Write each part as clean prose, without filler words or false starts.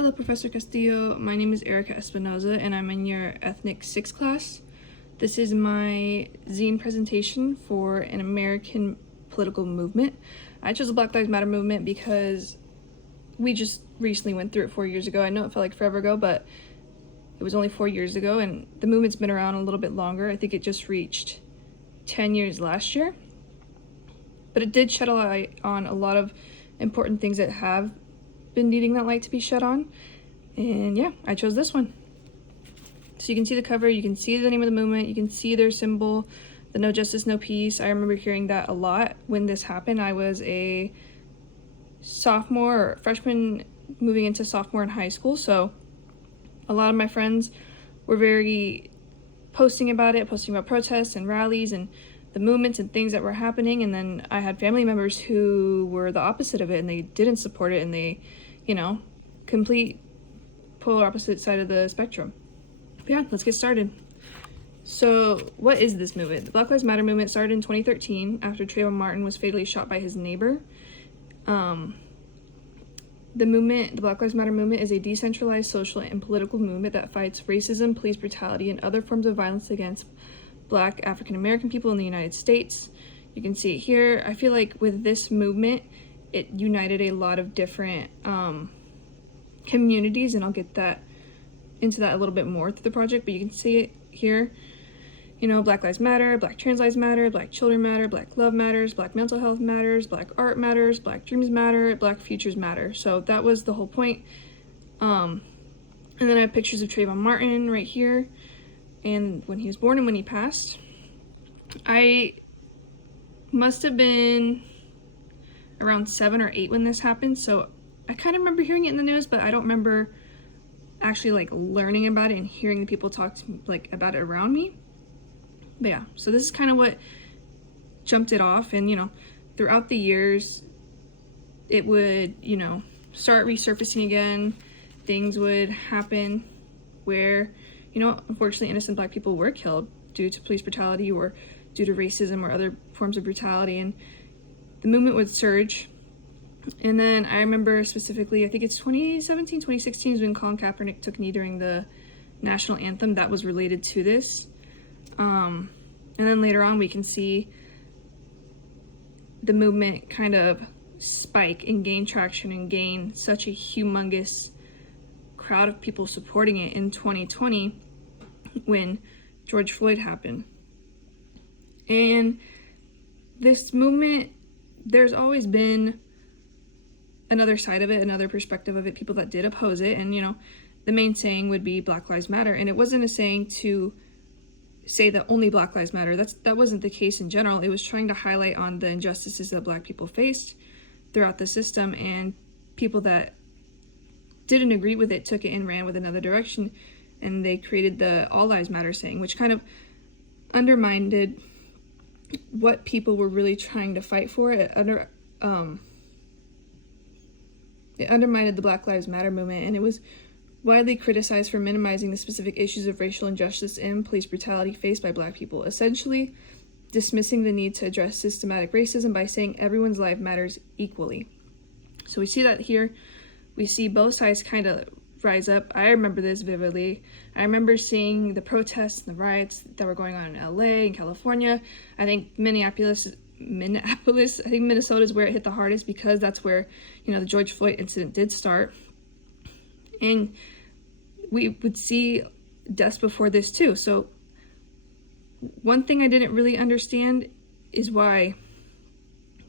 Hello, Professor Castillo. My name is Erica Espinoza, and I'm in your Ethnic 6 class. This is my Zine presentation for an American political movement. I chose the Black Lives Matter movement because we just recently went through it 4 years ago. I know it felt like forever ago, but it was only 4 years ago, and the movement's been around a little bit longer. I think it just reached 10 years last year. But it did shed a light on a lot of important things that have been needing that light to be shed on, and yeah, I chose this one. So you can see the cover, you can see the name of the movement, you can see their symbol, the No Justice, No Peace. I remember hearing that a lot when this happened. I was a sophomore or freshman moving into sophomore in high school, so a lot of my friends were very posting about it, posting about protests and rallies and the movements and things that were happening. And then I had family members who were the opposite of it, and they didn't support it, and they, complete polar opposite side of the spectrum. But yeah, let's get started. So what is this movement? The Black Lives Matter movement started in 2013 after Trayvon Martin was fatally shot by his neighbor. The Black Lives Matter movement, is a decentralized social and political movement that fights racism, police brutality, and other forms of violence against Black African American people in the United States. You can see it here. I feel like with this movement, it united a lot of different communities, and I'll get into that a little bit more through the project, but you can see it here. Black Lives Matter, Black Trans Lives Matter, Black Children Matter, Black Love Matters, Black Mental Health Matters, Black Art Matters, Black Dreams Matter, Black Futures Matter. So that was the whole point. And then I have pictures of Trayvon Martin right here, and when he was born and when he passed. I must have been around 7 or 8 when this happened, so I kind of remember hearing it in the news, but I don't remember actually learning about it and hearing the people talk about it around me. But yeah, so this is kind of what jumped it off, and throughout the years it would start resurfacing again. Things would happen where unfortunately innocent Black people were killed due to police brutality or due to racism or other forms of brutality, and the movement would surge. And then I remember specifically, I think it's 2017, 2016 is when Colin Kaepernick took a knee during the national anthem. That was related to this. And then later on we can see the movement kind of spike and gain traction and gain such a humongous crowd of people supporting it in 2020 when George Floyd happened. And this movement, there's always been another side of it, another perspective of it, people that did oppose it, and the main saying would be Black Lives Matter. And it wasn't a saying to say that only Black Lives Matter. That wasn't the case in general. It was trying to highlight on the injustices that Black people faced throughout the system, and people that didn't agree with it took it and ran with another direction, and they created the All Lives Matter saying, which kind of undermined what people were really trying to fight for. It undermined the Black Lives Matter movement, and it was widely criticized for minimizing the specific issues of racial injustice and police brutality faced by Black people, essentially dismissing the need to address systematic racism by saying everyone's life matters equally. So we see that here. We see both sides kind of rise up. I remember this vividly. I remember seeing the protests and the riots that were going on in LA and California. I think Minnesota is where it hit the hardest, because that's where the George Floyd incident did start. And we would see deaths before this too. So one thing I didn't really understand is why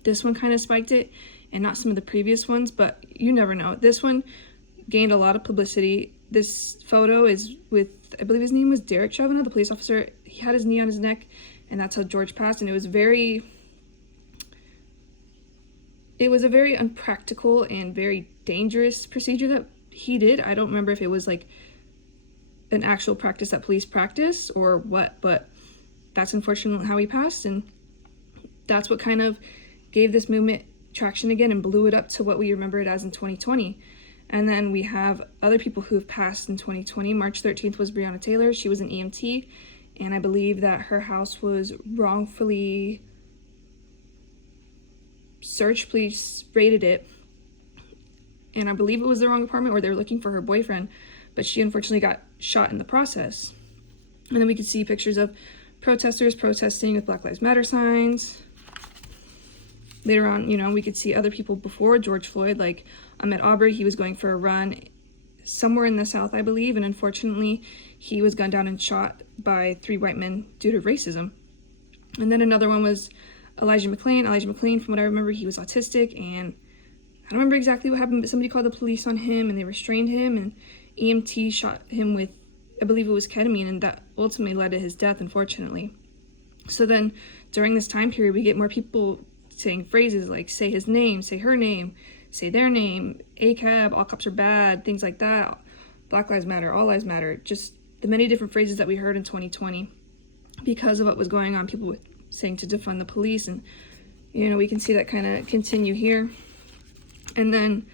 this one kind of spiked it and not some of the previous ones, but you never know. This one gained a lot of publicity. This photo is with, I believe his name was Derek Chauvin, the police officer. He had his knee on his neck, and that's how George passed. And it was a very unpractical and very dangerous procedure that he did. I don't remember if it was an actual practice that police practice or what, but that's unfortunately how he passed, and that's what kind of gave this movement traction again and blew it up to what we remember it as in 2020. And then we have other people who have passed in 2020. March 13th was Breonna Taylor. She was an EMT, and I believe that her house was wrongfully searched. Police raided it and I believe it was the wrong apartment, or they were looking for her boyfriend, but she unfortunately got shot in the process. And then we could see pictures of protesters protesting with Black Lives Matter signs. Later on, we could see other people before George Floyd, like Ahmaud Arbery. He was going for a run somewhere in the South, I believe, and unfortunately, he was gunned down and shot by 3 white men due to racism. And then another one was Elijah McClain. Elijah McClain, from what I remember, he was autistic, and I don't remember exactly what happened, but somebody called the police on him, and they restrained him, and EMT shot him with, I believe it was ketamine, and that ultimately led to his death, unfortunately. So then, during this time period, we get more people saying phrases like, say his name, say her name, say their name, ACAB, all cops are bad, things like that, Black Lives Matter, all lives matter, just the many different phrases that we heard in 2020 because of what was going on, people saying to defund the police, and we can see that kind of continue here. And then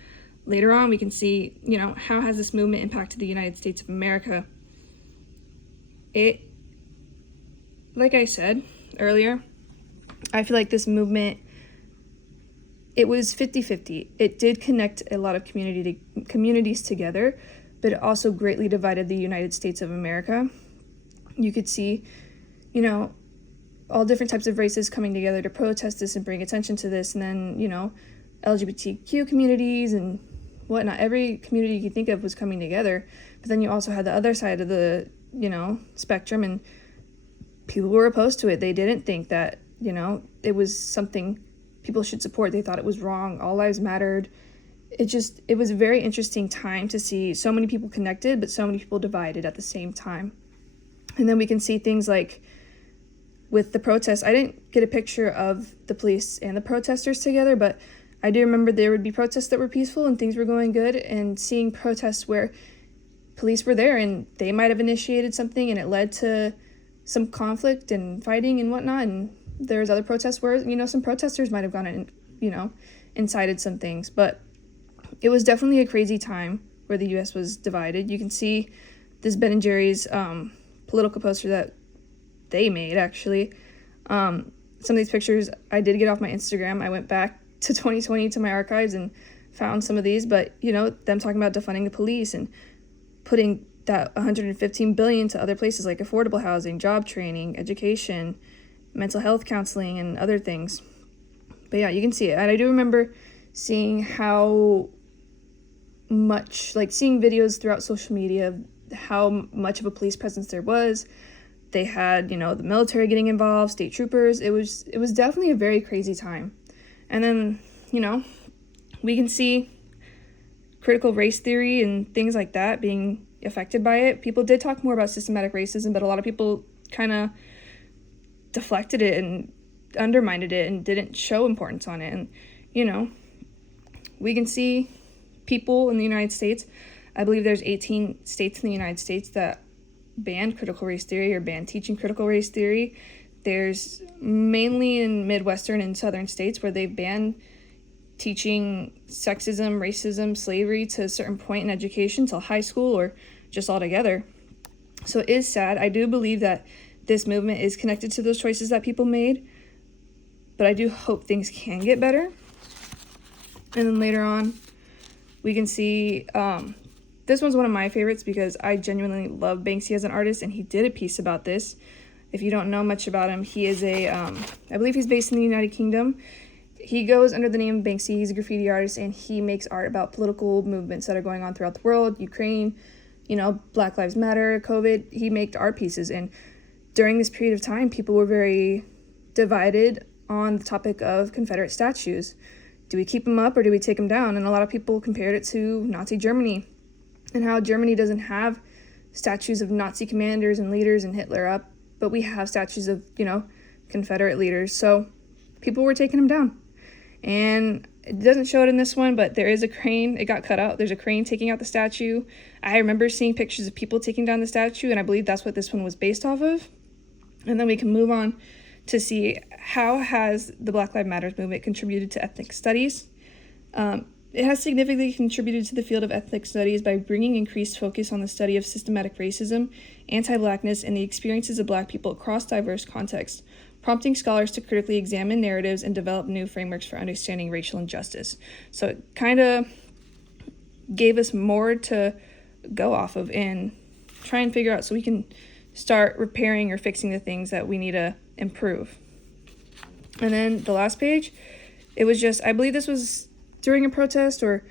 later on we can see, how has this movement impacted the United States of America? It, like I said earlier, I feel like this movement, it was 50-50. It did connect a lot of communities together, but it also greatly divided the United States of America. You could see, all different types of races coming together to protest this and bring attention to this, and then, LGBTQ communities and whatnot. Every community you could think of was coming together, but then you also had the other side of the, spectrum, and people were opposed to it. They didn't think that, it was something people should support. They thought it was wrong. All lives mattered. It was a very interesting time to see so many people connected, but so many people divided at the same time. And then we can see things like with the protests. I didn't get a picture of the police and the protesters together, but I do remember there would be protests that were peaceful and things were going good, and seeing protests where police were there and they might have initiated something and it led to some conflict and fighting and whatnot, and there was other protests where, some protesters might have gone and, incited some things. But it was definitely a crazy time where the U.S. was divided. You can see this Ben & Jerry's political poster that they made, actually. Some of these pictures I did get off my Instagram. I went back to 2020 to my archives and found some of these, but, them talking about defunding the police and putting that $115 billion to other places like affordable housing, job training, education, mental health counseling, and other things. But yeah, you can see it. And I do remember seeing how much, seeing videos throughout social media of how much of a police presence there was. They had, the military getting involved, state troopers. It was definitely a very crazy time. And then, we can see critical race theory and things like that being affected by it. People did talk more about systematic racism, but a lot of people kind of deflected it and undermined it and didn't show importance on it. And, we can see people in the United States. I believe there's 18 states in the United States that banned critical race theory or banned teaching critical race theory. There's mainly in Midwestern and Southern states where they've banned teaching sexism, racism, slavery to a certain point in education till high school or just altogether. So it is sad. I do believe that this movement is connected to those choices that people made, but I do hope things can get better. And then later on, we can see, this one's one of my favorites because I genuinely love Banksy as an artist, and he did a piece about this. If you don't know much about him, he is I believe he's based in the United Kingdom. He goes under the name Banksy. He's a graffiti artist, and he makes art about political movements that are going on throughout the world, Ukraine, Black Lives Matter, COVID. He made art pieces, and during this period of time, people were very divided on the topic of Confederate statues. Do we keep them up or do we take them down? And a lot of people compared it to Nazi Germany and how Germany doesn't have statues of Nazi commanders and leaders and Hitler up, but we have statues of, Confederate leaders. So people were taking them down. And it doesn't show it in this one, but there is a crane. It got cut out. There's a crane taking out the statue. I remember seeing pictures of people taking down the statue, and I believe that's what this one was based off of. And then we can move on to see how has the Black Lives Matter movement contributed to ethnic studies. It has significantly contributed to the field of ethnic studies by bringing increased focus on the study of systematic racism, anti-Blackness, and the experiences of Black people across diverse contexts, prompting scholars to critically examine narratives and develop new frameworks for understanding racial injustice. So it kind of gave us more to go off of and try and figure out so we can start repairing or fixing the things that we need to improve. And then the last page, it was just, I believe this was during a protest or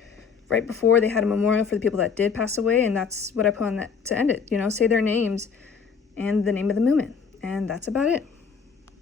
right before they had a memorial for the people that did pass away, and that's what I put on that to end it. Say their names and the name of the movement, and that's about it.